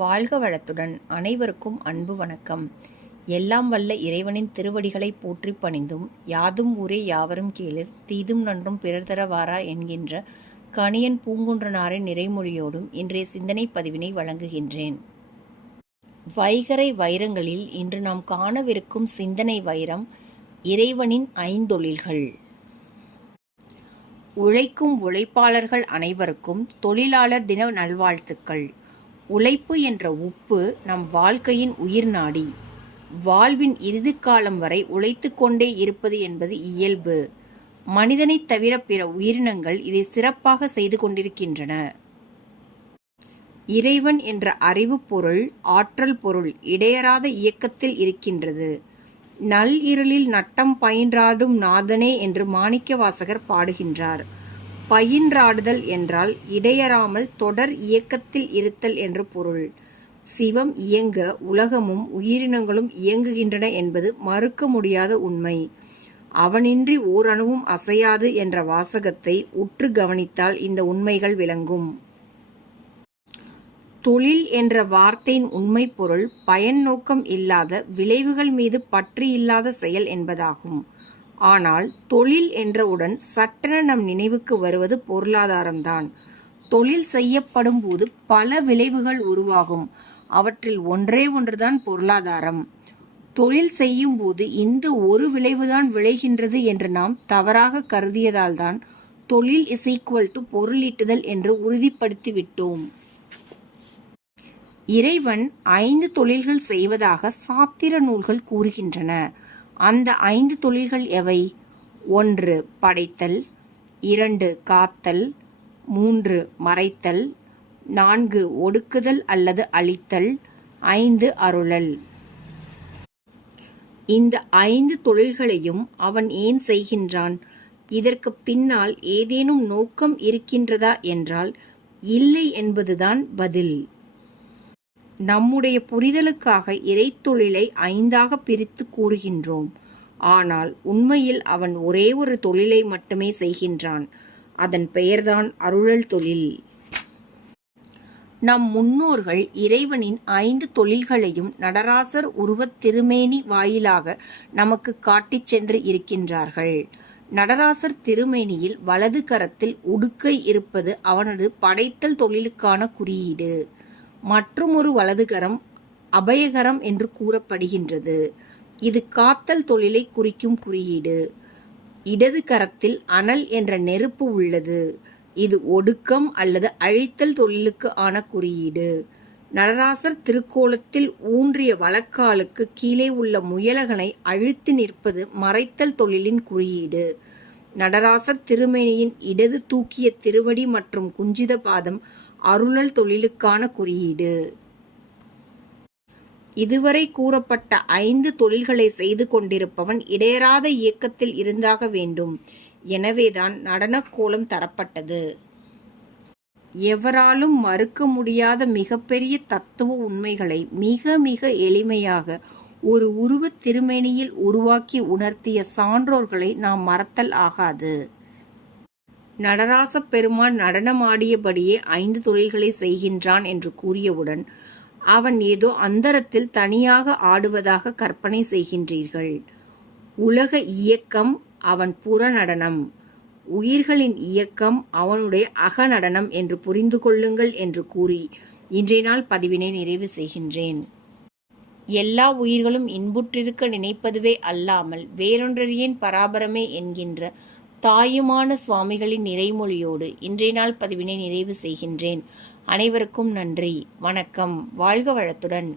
வாழ்க வளத்துடன் அனைவருக்கும் அன்பு வணக்கம். எல்லாம் வல்ல இறைவனின் திருவடிகளை போற்றி பணிந்தும் யாதும் ஊரே யாவரும் கேளிர் தீதும் நன்றும் பிறர் தர வாரா என்கின்ற கணியன் பூங்குன்றனாரின் நிறைமொழியோடும் இன்றைய சிந்தனை பதிவினை வழங்குகின்றேன். வைகறை வைரங்களில் இன்று நாம் காணவிருக்கும் சிந்தனை வைரம் இறைவனின் ஐந்தொழில்கள். உழைக்கும் உழைப்பாளர்கள் அனைவருக்கும் தொழிலாளர் தின நல்வாழ்த்துக்கள். உழைப்பு என்ற உப்பு நம் வாழ்க்கையின் உயிர் நாடி. வாழ்வின் இறுதிக்காலம் வரை உழைத்து கொண்டே இருப்பது என்பது இயல்பு. மனிதனைத் தவிர பிற உயிரினங்கள் இதை சிறப்பாக செய்து கொண்டிருக்கின்றன. இறைவன் என்ற அறிவு பொருள், ஆற்றல் பொருள் இடையறாத இயக்கத்தில் இருக்கின்றது. நல் இருளில் நட்டம் பயின்றாடும் நாதனே என்று மாணிக்கவாசகர் பாடுகின்றார். பயின்றாடுதல் என்றால் இடையறாமல் தொடர் இயக்கத்தில் இருத்தல் என்று பொருள். சிவம் இயங்க உலகமும் உயிரினங்களும் இயங்குகின்றன என்பது மறுக்க முடியாத உண்மை. அவனின்றி ஓரணுவும் அசையாது என்ற வாசகத்தை உற்று கவனித்தால் இந்த உண்மைகள் விளங்கும். தொழில் என்ற வார்த்தையின் உண்மை பொருள் பயன் நோக்கம் இல்லாத, விளைவுகள் மீது பற்று இல்லாத செயல் என்பதாகும். ஆனால் தொழில் என்றவுடன் சட்டென நம் நினைவுக்கு வருவது பொருளாதாரம்தான். தொழில் செய்யப்படும் போது பல விளைவுகள் உருவாகும். அவற்றில் ஒன்றே ஒன்றுதான் பொருளாதாரம். தொழில் செய்யும் போது இந்த ஒரு விளைவுதான் விளைகின்றது என்று நாம் தவறாக கருதியதால்தான் தொழில் = பொருளீட்டுதல் என்று உறுதிப்படுத்திவிட்டோம். இறைவன் 5 தொழில்கள் செய்வதாக சாத்திர நூல்கள் கூறுகின்றன. அந்த 5 தொழில்கள் எவை? 1 படைத்தல், 2 காத்தல், 3 மறைத்தல், 4 ஒடுக்குதல் அல்லது அழித்தல், 5 அருளல். இந்த 5 தொழில்களையும் அவன் ஏன் செய்கின்றான்? இதற்கு பின்னால் ஏதேனும் நோக்கம் இருக்கின்றதா என்றால் இல்லை என்பதுதான் பதில். நம்முடைய புரிதலுக்காக இறைத்தொழிலை 5ஆக பிரித்து கூறுகின்றோம். ஆனால் உண்மையில் அவன் ஒரே ஒரு தொழிலை மட்டுமே செய்கின்றான். அதன் பெயர்தான் அருளல் தொழில். நம் முன்னோர்கள் இறைவனின் 5 தொழில்களையும் நடராசர் உருவத் திருமேனி வாயிலாக நமக்கு காட்டிச் சென்று இருக்கின்றார்கள். நடராசர் திருமேனியில் வலது கரத்தில் உடுக்கை இருப்பது அவனது படைத்தல் தொழிலுக்கான குறியீடு. மற்றுமொரு வலதுகரம் அபயகரம் என்று கூறப்படுகின்றது. இது காத்தல் தொழிலை குறிக்கும் குறியீடு. இடது கரத்தில் அனல் என்ற நெருப்பு உள்ளது. இது ஒடுக்கம் அல்லது அழித்தல் தொழிலுக்கு ஆன குறியீடு. நடராசர் திருக்கோலத்தில் ஊன்றிய வலக்காலுக்கு கீழே உள்ள முயலகனை அழுத்தி நிற்பது மறைத்தல் தொழிலின் குறியீடு. நடராசர் திருமேனியின் இடது தூக்கிய திருவடி மற்றும் குஞ்சித பாதம் அருளல் தொழிலுக்கான குறியீடு. இதுவரை கூறப்பட்ட 5 தொழில்களை செய்து கொண்டிருப்பவன் இடையறாத இயக்கத்தில் இருந்தாக வேண்டும். எனவேதான் நடனக்கோலம் தரப்பட்டது. எவராலும் மறுக்க முடியாத மிகப்பெரிய தத்துவ உண்மைகளை மிக மிக எளிமையாக ஒரு உருவத் திருமேனியில் உருவாக்கி உணர்த்திய சான்றோர்களை நாம் மறத்தல் ஆகாது. நடராச பெருமான் நடனமாடியபடியே 5 தொழில்களை செய்கின்றான் என்று கூறியவுடன் அவன் ஏதோ அந்தரத்தில் தனியாக ஆடுவதாக கற்பனை செய்கின்றீர்கள். உலக இயக்கம் அவன் புற நடனம், உயிர்களின் இயக்கம் அவனுடைய அகநடனம் என்று புரிந்து கொள்ளுங்கள் என்று கூறி இன்றைய நாள் பதிவினை நிறைவு செய்கின்றேன். எல்லா உயிர்களும் இன்புற்றிருக்க நினைப்பதுவே அல்லாமல் வேறொன்றறியேன் பராபரமே என்கின்ற தாயுமான சுவாமிகளின் நிறைமொழியோடு இன்றைய நாள் பதிவினை நிறைவு செய்கின்றேன். அனைவருக்கும் நன்றி, வணக்கம். வாழ்க வளத்துடன்.